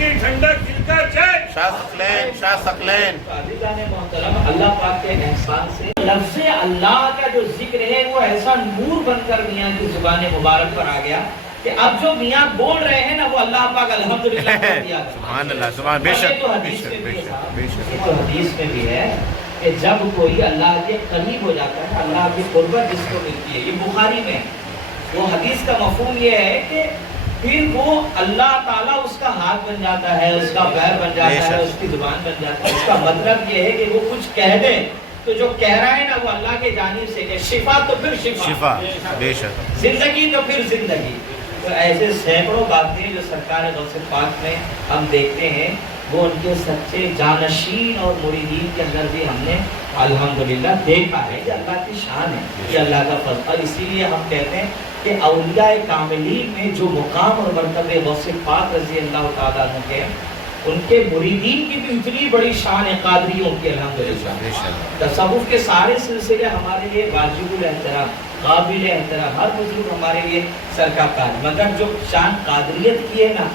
کی ٹھنڈک دل کا چین شاہ ثقلین محترم، اللہ پاک کے احسان سے لفظ اللہ کا جو ذکر ہے وہ ایسا نور بن کر میاں کی زبان مبارک پر آ گیا کہ اب جو میاں بول رہے ہیں نا وہ اللہ پاک الحمدللہ کر دیا۔ سبحان اللہ، سبحان، بے شک بے شک بے شک بے شک۔ یہ تو حدیث میں بھی ہے کہ جب کوئی اللہ کے قریب ہو جاتا ہے، اللہ کی قربت جس کو ملتی ہے، یہ بخاری میں وہ حدیث کا مفہوم یہ ہے کہ پھر وہ اللہ تعالیٰ اس کا ہاتھ بن جاتا ہے، اس کا پیر بن جاتا ہے، اس کی زبان بن جاتا ہے۔ اس کا مطلب یہ ہے کہ وہ کچھ کہہ دے تو جو کہہ رہا ہے نا وہ اللہ کے جانب سے کہ شفا تو پھر شفا، بے شک، زندگی تو پھر زندگی۔ تو ایسے سینکڑوں باتیں جو سرکار غوث پاک میں ہم دیکھتے ہیں وہ ان کے سچے جانشین اور مریدین کے اندر بھی ہم نے الحمدللہ دیکھا ہے کہ اللہ کی شان ہے، یہ اللہ کا فضل۔ اور اسی لیے ہم کہتے ہیں کہ اولیاء کاملین میں جو مقام اور مرتبے غوث پاک رضی اللہ تعالیٰ عنہ کے، ان کے مریدین کی بھی اتنی بڑی شان ہے قادریوں کی الحمدللہ۔ تصوف کے سارے سلسلے ہمارے لیے واجب الاحترام، قابل احترام، ہر بزرگ ہمارے لیے سر کا تاج، مگر جو شان قادریت کی ہے نا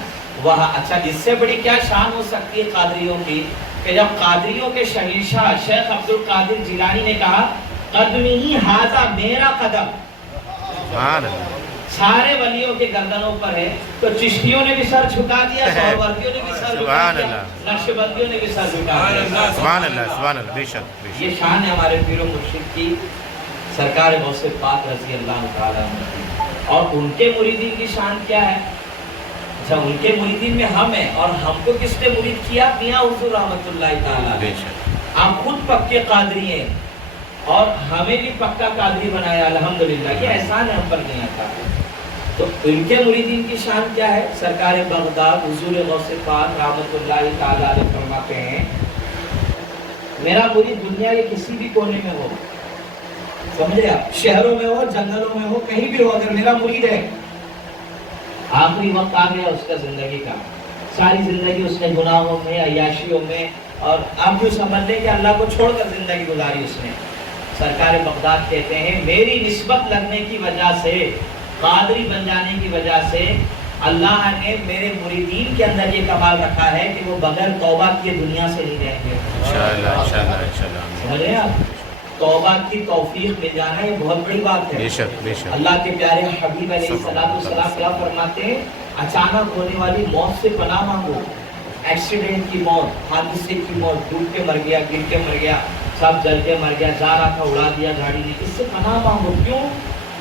وہاں، اچھا اس سے بڑی کیا شان ہو سکتی ہے قادریوں کی کہ جب قادریوں کے شہنشاہ شیخ عبد القادر جیلانی نے کہا قدمی ھذا میرا قدم، سارے ولیوں کے گردنوں پر ہے، تو چشتیوں نے بھی سر جھکا دیا، سہروردیوں نے بھی سر جھکا دیا، نقشبندیوں نے بھی سر جھکا دیا۔ سبحان اللہ، سبحان اللہ، بے شک بے یہ شان ہے ہمارے پیر و مرشد کی، سرکار غوث پاک رضی اللہ تعالیٰ عنہ کی۔ اور ان کے مریدین کی شان کیا ہے؟ جب ان کے مریدین میں ہم ہیں، اور ہم کو کس نے مرید کیا؟ میاں حضور رحمۃ اللہ تعالیٰ بے شک۔ آپ خود پکے قادری ہیں اور ہمیں بھی پکا قادری بنایا الحمدللہ، یہ احسان ہے ہم پر نہیں آتا۔ تو ان کے مریدین کی شان کیا ہے؟ سرکار بغداد حضور غوث پاک رحمۃ اللہ تعالیٰ علیہ فرماتے ہیں میرا مرید دنیا کے کسی بھی کونے میں ہو، سمجھے آپ، شہروں میں ہو، جنگلوں میں ہو، کہیں بھی ہو، اگر میرا مرید ہے، آخری وقت آ گیا اس کا زندگی کا، ساری زندگی اس نے گناہوں میں، عیاشیوں میں، اور اب جو سمجھ لیں کہ اللہ کو چھوڑ کر زندگی گزاری اس نے، سرکار بغداد کہتے ہیں میری نسبت لگنے کی وجہ سے، قادری بن جانے کی وجہ سے اللہ نے میرے مریدین کے اندر یہ کمال رکھا ہے کہ وہ بغیر توبہ کیے دنیا سے نہیں رہیں گے۔ انشاءاللہ انشاءاللہ انشاءاللہ، سمجھ رہے ہیں آپ؟ توبہ کی توفیق مل جانا یہ بہت بڑی بات ہے۔ بے شک بے شک۔ اللہ کے پیارے حبیب علیہ السلام کیا فرماتے ہیں؟ اچانک ہونے والی موت سے پناہ مانگو، ایکسیڈنٹ کی موت، حادثے کی موت، ڈوب کے مر گیا، گر کے مر گیا، سب جل کے مر گیا، جا رہا تھا اڑا دیا گاڑی نے، اس سے پناہ مانگو۔ کیوں؟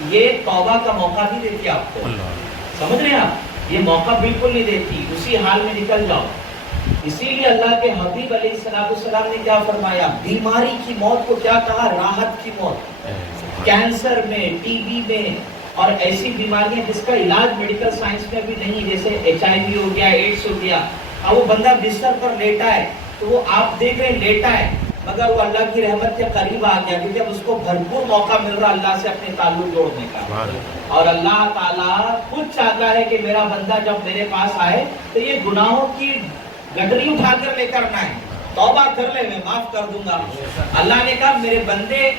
یہ توبہ کا موقع نہیں دیتی آپ کو، سمجھ رہے ہیں آپ؟ یہ موقع بالکل نہیں دیتی، اسی حال میں نکل جاؤ۔ اسی لیے اللہ کے حبیب علیہ السلام نے کیا فرمایا؟ بیماری کی موت کو کیا کہا؟ راحت کی موت۔ کینسر میں، ٹی بی میں، اور ایسی بیماریاں جس کا علاج میڈیکل سائنس میں بھی نہیں، جیسے HIV ہو گیا، ایڈس ہو گیا، اب وہ بندہ بستر پر لیٹا ہے تو وہ آپ دیکھ رہے ہیں لیٹا ہے، مگر وہ اللہ کی رحمت کے قریب آ گیا، کیونکہ اب اس کو بھرپور موقع مل رہا اللہ سے اپنے تعلق جوڑنے کا۔ اور اللہ تعالیٰ خود چاہتا ہے کہ میرا بندہ جب میرے پاس آئے تو یہ گناہوں کی گٹری اٹھا کر لے کر نہ آئے، توبہ کر لے، میں معاف کر دوں گا۔ اللہ نے کہا میرے بندے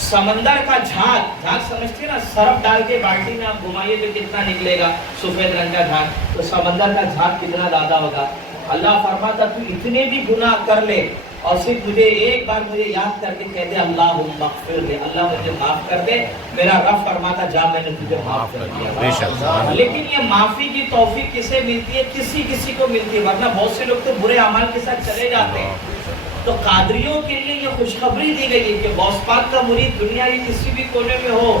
سمندر کا جھاگ سمجھتے نا، سرف ڈال کے بالٹی میں آپ گھمائیے تو کتنا نکلے گا، سفید رنگ کا جھاگ، تو سمندر کا جھاگ کتنا زیادہ ہوگا۔ اللہ فرماتا تو اتنے بھی گناہ کر لے اور صرف مجھے ایک بار مجھے یاد کر کے کہہ دے اللہم اغفر لے، اللہ مجھے معاف کر دے، میرا رب فرماتا جا میں نے تجھے معاف کر دیا۔ لیکن یہ معافی کی توفیق کسے ملتی ہے؟ کسی کو ملتی ہے، ورنہ بہت سے لوگ تو برے اعمال کے ساتھ چلے جاتے ہیں۔ تو قادریوں کے لیے یہ خوشخبری دی گئی ہے کہ غوث پاک کا مرید دنیا کے کسی بھی کونے میں ہو،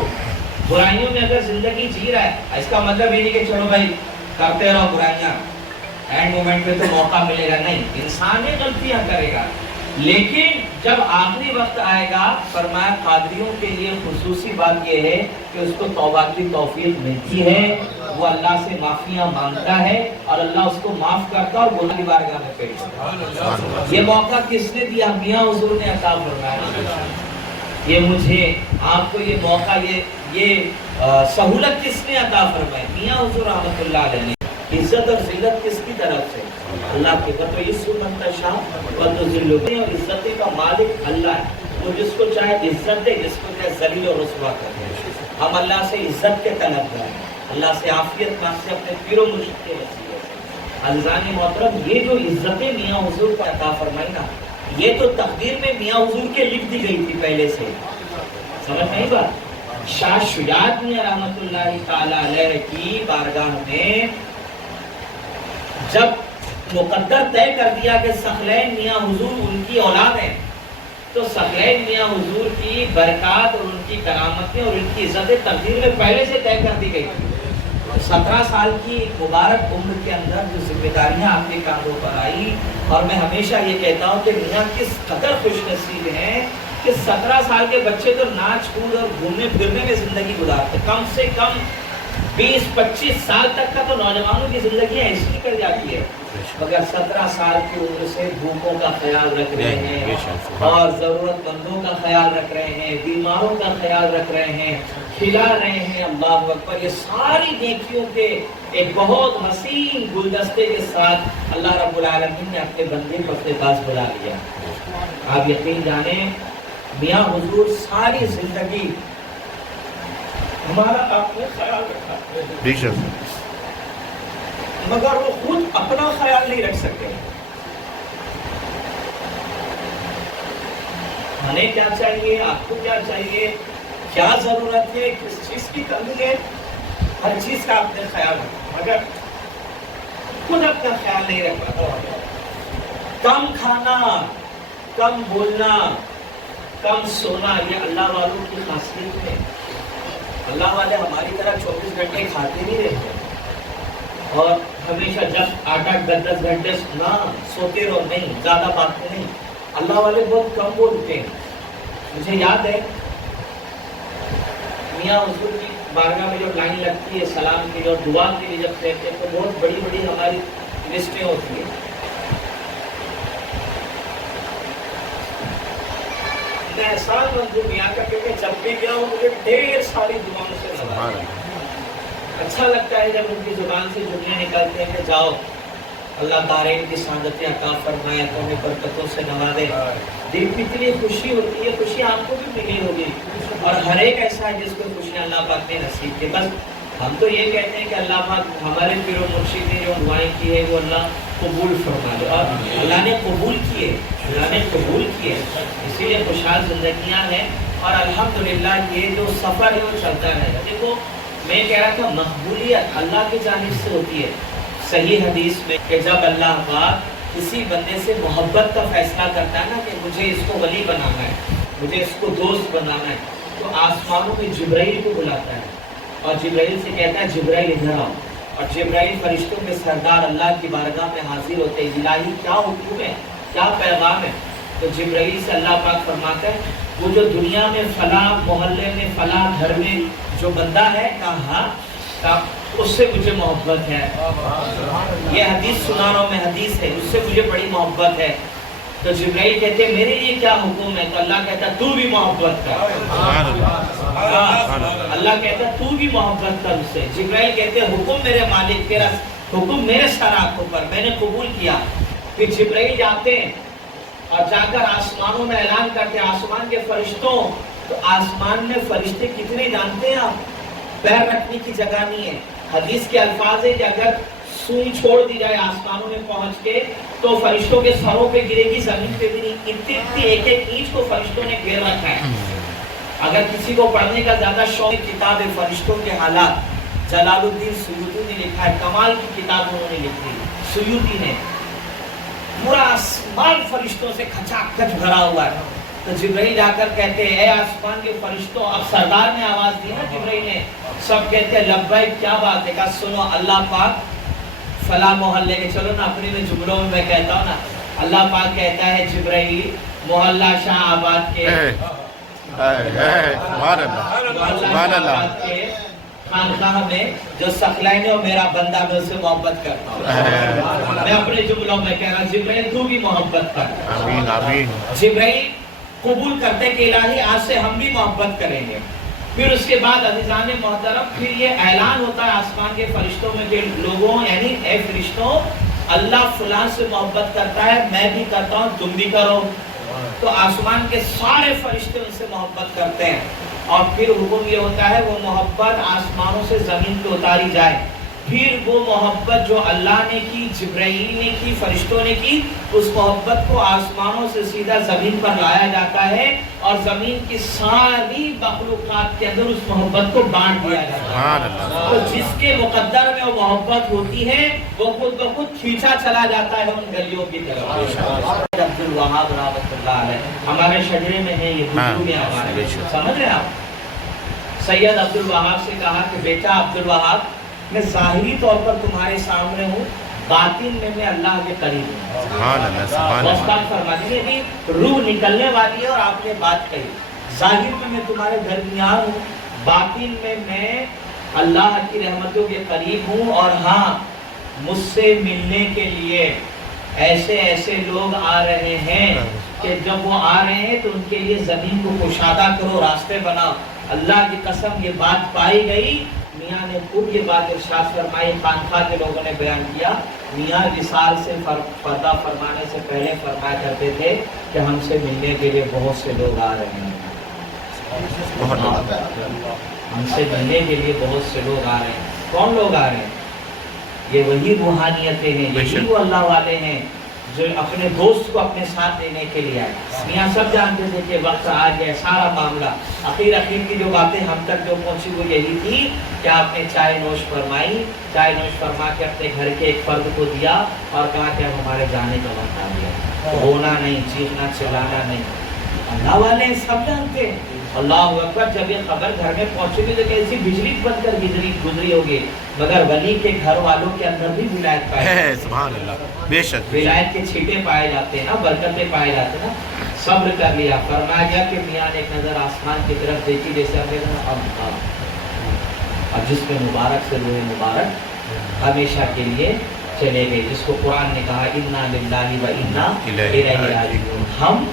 برائیوں میں اگر زندگی جی رہا ہے، اس کا مطلب یہ نہیں کہ چلو بھائی کرتے رہو برائیاں، اینڈ مومنٹ پہ تو موقع ملے گا، نہیں، انسان ہی غلطیاں کرے گا، لیکن جب آخری وقت آئے گا فرمایا قادریوں کے لیے خصوصی بات یہ ہے کہ اس کو توبہ کی توفیق ملتی ہے، وہ اللہ سے معافیاں مانگتا ہے اور اللہ اس کو معاف کرتا اور گناہ کی بارگاہ میں پیش کرتا ہے۔ یہ موقع کس نے دیا؟ میاں حضور نے عطا فرمایا۔ یہ مجھے آپ کو یہ موقع، یہ سہولت کس نے عطا فرمائی؟ میاں حضور رحمۃ اللہ علیہ نے۔ عزت اور ذلت کس کی طرف سے؟ اللہ کی طرف۔ یعز من تشاء وتذل، اور عزت کا مالک اللہ ہے، وہ جس کو چاہے عزت دے، جس کو چاہے ذلیل و رسوا کر دے۔ ہم اللہ سے عزت کے طلبگار ہیں، اللہ سے عافیت مانگتے اپنے پیر و مرشد کے وسیلے سے۔ عزیزان محترم یہ جو عزتیں میاں حضور کو عطا فرمائی نا یہ تو تقدیر میں میاں حضور کے لکھ دی گئی تھی پہلے سے. سمجھ نہیں بات. شاہ شجاعت میاں رحمت اللہ تعالی علیہ کی بارگاہ میں جب مقدر طے کر دیا کہ ثقلین میاں حضور ان کی اولاد ہیں تو ثقلین میاں حضور کی برکات اور ان کی کرامتیں اور ان کی عزتیں تقدیر میں پہلے سے طے کر دی گئی تھی. 17 سال کی مبارک عمر کے اندر جو ذمہ داریاں آپ کے کاندھوں پر آئی اور میں ہمیشہ یہ کہتا ہوں کہ میاں کس قدر خوش نصیب ہیں کہ 17 سال کے بچے تو ناچ کود اور گھومنے پھرنے میں زندگی گزارتے. کم سے کم 20-25 سال تک کا تو نوجوانوں کی زندگی ایسی نکل جاتی ہے مگر 17 سال کی عمر سے بھوکوں کا خیال رکھ رہے ہیں اور ضرورت مندوں کا خیال رکھ رہے ہیں, بیماروں کا خیال رکھ رہے ہیں, کھلا رہے ہیں. اللہ اکبر. یہ ساری نیکیوں کے ایک بہت حسین گلدستے کے ساتھ اللہ رب العالمین نے اپنے بندے کو اپنے پاس بلا لیا. آپ یقین جانیں میاں حضور ساری زندگی ہمارا آپ نے خیال رکھا مگر وہ خود اپنا خیال نہیں رکھ سکتے. ہمیں کیا چاہیے, آپ کو کیا چاہیے, کیا ضرورت ہے, کس چیز کی کمی ہے, ہر چیز کا آپ نے خیال رکھا مگر خود اپنا خیال نہیں رکھ پاتا. کم کھانا, کم بولنا, کم سونا یہ اللہ والوں کی خاصیت ہے. اللہ والے ہماری طرح 24 گھنٹے کھاتے نہیں رہتے اور ہمیشہ جب 8-10 گھنٹے نہ سوتے رہو, نہیں, زیادہ باتیں نہیں. اللہ والے بہت کم بولتے ہیں. مجھے یاد ہے میاں حضور کی بارگاہ میں جب لائن لگتی ہے سلام کے لیے اور دعا کے لیے جب کہتے ہیں تو بہت بڑی بڑی ہماری لسٹیں ہوتی ہیں. احسان منظور میاں کا کیونکہ جب بھی گیا ہوں مجھے ڈھیر ساری دعاؤں سے نوازا. اچھا لگتا ہے جب ان کی زبان سے جملے نکلتے ہیں کہ جاؤ اللہ دارین کی سعادتیں عطا فرمائے, ہمیں برکتوں سے نوازے. دل کی اتنی خوشی ہوتی ہے, خوشی آپ کو بھی ملی ہوگی اور ہر ایک ایسا ہے جس کو خوشیاں اللہ پاک نے نصیب کی. بس ہم تو یہ کہتے ہیں کہ اللہ پاک ہمارے پیر و مرشد نے جو دعائیں کی ہے وہ اللہ قبول فرما لے اور اللہ نے قبول کیے, اللہ نے قبول کیے. اسی لیے خوشحال زندگیاں ہیں اور الحمدللہ یہ جو سفر ہے وہ چلتا رہے گا. دیکھو میں کہہ رہا تھا مقبولیت اللہ کی جانب سے ہوتی ہے. صحیح حدیث میں کہ جب اللہ پاک کسی بندے سے محبت کا فیصلہ کرتا ہے نا کہ مجھے اس کو ولی بنانا ہے, مجھے اس کو دوست بنانا ہے, تو آسمانوں میں جبرائیل کو بلاتا ہے اور جبرائیل سے کہتا ہے جبرائیل ادھر آؤ. اور جبرائیل فرشتوں کے سردار اللہ کی بارگاہ میں حاضر ہوتے ہیں. الہی کیا حکم ہے, کیا پیغام ہے؟ تو جبرائیل سے اللہ پاک فرماتا ہے وہ جو دنیا میں فلاں محلے میں فلاں گھر میں جو بندہ ہے کہا اس سے مجھے محبت ہے. یہ حدیث سنا رہا ہوں میں, حدیث ہے, اس سے مجھے بڑی محبت ہے. تو جبرائیل کہتے ہیں میرے لیے کیا حکم ہے؟ تو اللہ کہتا ہے تو بھی محبت کر. اللہ کہتا ہے تو بھی محبت کر اس سے. جبرائیل کہتے ہیں حکم میرے مالک, تیرا حکم میرے سر آنکھوں پر, میں نے قبول کیا. پھر جبرائیل جاتے ہیں اور جا کر آسمانوں میں اعلان کرتے ہیں آسمان کے فرشتوں. تو آسمان میں فرشتے کتنے جانتے ہیں آپ؟ پیر رکھنے کی جگہ نہیں ہے. حدیث کے الفاظ ہے کہ اگر سوئی چھوڑ دی جائے آسمانوں میں پہنچ کے تو فرشتوں کے سروں پہ گرے گی, زمین پہ بھی نہیں. اتنی ایک ایک اینچ کو فرشتوں نے گھیر رکھا ہے. اگر کسی کو پڑھنے کا زیادہ شوق, کتاب ہے فرشتوں کے حالات, جلال الدین سیوطی نے لکھا ہے, کمال کی کتاب انہوں نے لکھی سیوطی نے. پورا آسمان فرشتوں سے کھچا کھچ بھرا ہوا ہے. تو جبرائیل جا کر کہتے ہیں اے آسمان کے فرشتوں, اب سردار نے آواز دی نا جبرائیل نے, سب کہتے ہیں لبیک, کیا بات ہے؟ کہا سنو اللہ پاک فلاں محلے کے, چلو نا اپنے میں جملوں میں کہتا ہوں نا, اللہ پاک کہتا ہے جبرائیل محلہ شاہ آباد کے خانقاہ میں جو ثقلین ہے وہ میرا بندہ, میں اسے محبت کرتا ہوں. میں اپنے جملوں میں کہہ رہا ہوں جبرائیل تو بھی محبت کر. آمین آمین. جبرائیل قبول کرتے کہ الہی آج سے ہم بھی محبت کریں گے. پھر اس کے بعد عزیزان محترم پھر یہ اعلان ہوتا ہے آسمان کے فرشتوں میں کہ لوگوں, یعنی اے فرشتوں, اللہ فلاں سے محبت کرتا ہے, میں بھی کرتا ہوں, تم بھی کرو. تو آسمان کے سارے فرشتے ان سے محبت کرتے ہیں اور پھر حکم یہ ہوتا ہے وہ محبت آسمانوں سے زمین پہ اتاری جائے. پھر وہ محبت جو اللہ نے کی، جبرائیل نے کی، فرشتوں نے کی، اس محبت کو آسمانوں سے سیدھا زمین پر لایا جاتا ہے اور زمین کی ساری مخلوقات کے اندر اس محبت کو بانٹ دیا جاتا ہے۔ تو جس کے مقدر میں وہ محبت ہوتی ہے وہ خود بخود کھینچا چلا جاتا ہے ان گلیوں کی طرف۔ عبد الوہاب رحمۃ اللہ علیہ ہمارے شجرے میں ہے، یہ بزرگ ہیں ہمارے، سمجھ رہے ہیں آپ؟ سید عبد الوہاب سے کہا کہ بیٹا عبد الوہاب، میں ظاہری طور پر تمہارے سامنے ہوں، باطن میں اللہ کے قریب ہوں۔ سبحان اللہ، سبحان اللہ۔ بات فرما دی کہ روح نکلنے والی ہے اور آپ نے بات کہی، ظاہر میں تمہارے درمیان ہوں، باطن میں اللہ کی رحمتوں کے قریب ہوں، اور ہاں مجھ سے ملنے کے لیے ایسے ایسے لوگ آ رہے ہیں کہ جب وہ آ رہے ہیں تو ان کے لیے زمین کو کشادہ کرو، راستے بناؤ۔ اللہ کی قسم یہ بات پائی گئی۔ میاں نے خود یہ بات ارشاد فرمائی، خانقاہ کے لوگوں نے بیان کیا، میاں وصال سے پردہ فرمانے سے پہلے فرمایا کرتے تھے کہ ہم سے ملنے کے لیے بہت سے لوگ آ رہے ہیں، ہم سے ملنے کے لیے بہت سے لوگ آ رہے ہیں۔ کون لوگ آ رہے ہیں؟ یہ وہی روحانیتیں ہیں، یہی وہ اللہ والے ہیں جو اپنے دوست کو اپنے ساتھ لینے کے لیے آئے۔ میاں سب جانتے تھے کہ وقت آ گیا، سارا معاملہ اخیر کی جو باتیں ہم تک جو پہنچی وہ یہی تھی کہ آپ نے چائے نوش فرمائی، چائے نوش فرما کے اپنے گھر کے ایک فرد کو دیا اور کہا کہ اب ہمارے جانے کا وقت آ گیا۔ رونا نہیں، چیخنا چلانا نہیں، اللہ والے سب جانتے ہیں۔ اللہ اکبر، جب یہ خبر گھر میں پہنچے گی تو کیسی بجلی بن کر گزری ہوگی، مگر ولی کے گھر والوں کے اندر بھی ولایت پائی جاتی ہے۔ سبحان اللہ، بے شک ولایت کے چھینٹے پائے جاتے ہیں نا، برکتیں پائے جاتے ہیں نا۔ صبر کر لیا، فرمایا گیا کہ میاں نے ایک نظر آسمان کی طرف دیکھی، جیسے ہم نے کہا اب جس میں مبارک سے روح مبارک ہمیشہ کے لیے چلے گئے، جس کو قرآن نے کہا انا للہ و انا الیہ راجعون، ہم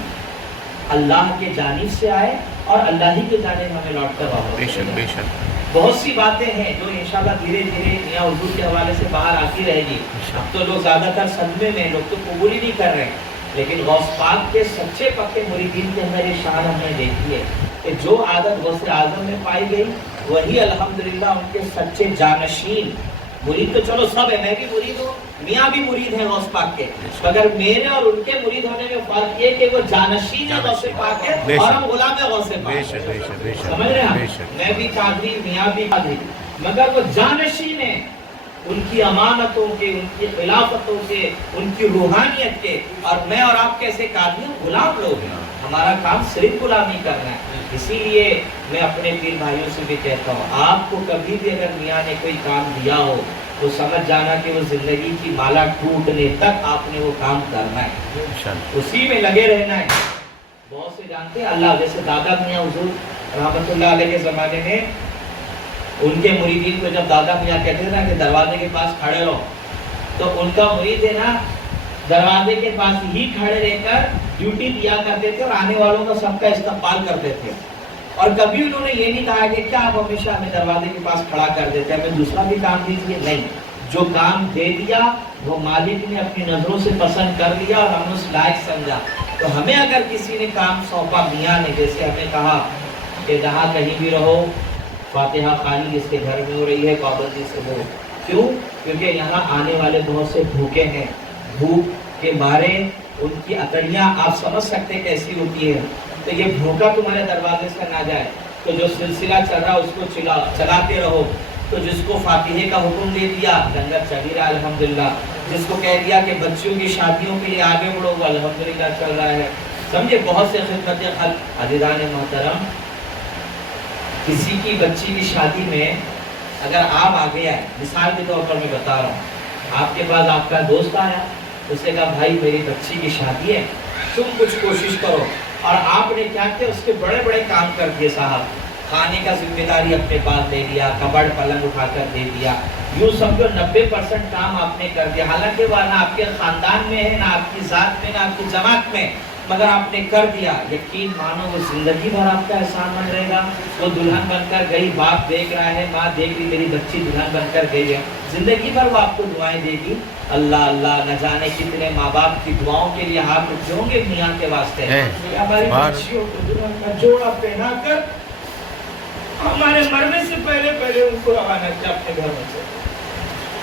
اللہ کے جانب سے آئے اور اللہ ہی کے جانب ہمیں لوٹ کر واپس بے شک بے شک۔ بہت سی باتیں ہیں جو انشاءاللہ دھیرے دھیرے میاں حضور کے حوالے سے باہر آتی رہے گی۔ اب تو لوگ زیادہ تر صدمے میں، لوگ تو قبول ہی نہیں کر رہے، لیکن غوث پاک کے سچے پکے مریدین کے اندر یہ شان ہم نے دیکھی ہے کہ جو عادت غوث اعظم میں پائی گئی وہی الحمدللہ ان کے سچے جانشین مرید تو چلو سب ہے، میں بھی مرید ہوں، میاں بھی مرید ہیں غوث پاک کے، مگر میرے اور ان کے مرید ہونے میں فرق یہ کہ وہ جانشین ہے غوث پاک ہے اور ہم غلام ہے غوث پاک۔ سمجھ رہے ہیں؟ میں بھی قادری، میاں بھی قادری، مگر وہ جانشین ہیں ان کی امانتوں کے، ان کی خلافتوں کے، ان کی روحانیت کے، اور میں اور آپ کیسے قادری ہیں؟ غلام لوگ ہیں، ہمارا کام صرف غلامی کرنا ہے۔ اسی لیے میں اپنے پیر بھائیوں سے بھی کہتا ہوں، آپ کو کبھی بھی اگر میاں نے کوئی کام دیا ہو تو سمجھ جانا کہ وہ زندگی کی مالا ٹوٹنے تک آپ نے وہ کام کرنا ہے، اسی میں لگے رہنا ہے۔ بہت سے جانتے ہیں اللہ، جیسے دادا میاں حضور رحمت اللہ علیہ کے زمانے میں ان کے مریدین کو جب دادا میاں کہتے تھے نا کہ دروازے کے پاس کھڑے رہو، تو ان کا مرید ہے نا دروازے کے پاس ہی کھڑے رہ کر ڈیوٹی دیا کرتے تھے اور آنے والوں کا سب کا استقبال کرتے تھے، اور کبھی انہوں نے یہ نہیں کہا کہ کیا آپ ہمیشہ ہمیں دروازے کے پاس کھڑا کر دیتے ہیں، ہمیں دوسرا بھی کام دیجیے، نہیں، جو کام دے دیا وہ مالک نے اپنی نظروں سے پسند کر لیا اور ہم نے اس لائق سمجھا۔ تو ہمیں اگر کسی نے کام سونپا میاں نے، جیسے ہمیں کہا کہ جہاں کہیں بھی رہو فاتحہ خوانی جس کے گھر میں ہو رہی ہے پابندی سے ہو، کیوں؟ کیونکہ یہاں آنے والے بہت سے بھوکے ہیں، بھوک کے مارے ان کی عطریاں آپ سمجھ سکتے کیسی ہوتی ہے، تو یہ بھوکا تمہارے دروازے سے نہ جائے، تو جو سلسلہ چل رہا اس کو چلاتے رہو۔ تو جس کو فاتحے کا حکم دے دیا لنگر چل ہی رہا الحمدللہ، جس کو کہہ دیا کہ بچیوں کی شادیوں کے لیے آگے بڑھو وہ الحمدللہ چل رہا ہے۔ سمجھے، بہت سے خدمت خلق عزیزان محترم، کسی کی بچی کی شادی میں اگر آپ آگے آئے، مثال کے طور پر میں بتا رہا ہوں، آپ کے پاس آپ کا دوست آیا، اس نے کہا بھائی میری بچی کی شادی ہے، تم کچھ کوشش کرو، اور آپ نے کیا کیا، اس کے بڑے بڑے کام کر دیے صاحب، کھانے کا ذمہ داری اپنے پاس لے لیا، کبڑ پلنگ اٹھا کر دے دیا، یوں سمجھو 90% کام آپ نے کر دیا، حالانکہ وہ نہ آپ کے خاندان میں ہے، نہ آپ کی ذات میں، نہ آپ کی جماعت میں، مگر آپ نے کر دیا۔ یقین مانو وہ زندگی بھر آپ کا احسان بن رہے گا۔ وہ دلہن بن کر گئی، باپ دیکھ رہا ہے، ماں دیکھ رہی میری بچی دلہن بن کر گئی ہے، زندگی بھر وہ آپ کو دعائیں دے گی۔ اللہ اللہ، نہ جانے کتنے ماں باپ کی دعاؤں کے لیے ہاتھ اٹھے ہوں گے میاں کے واسطے، ہماری بچیوں کو دلہن کا جوڑا پہنا کر ہمارے مرنے سے پہلے ان کو روانہ کیا اپنے گھر میں سے۔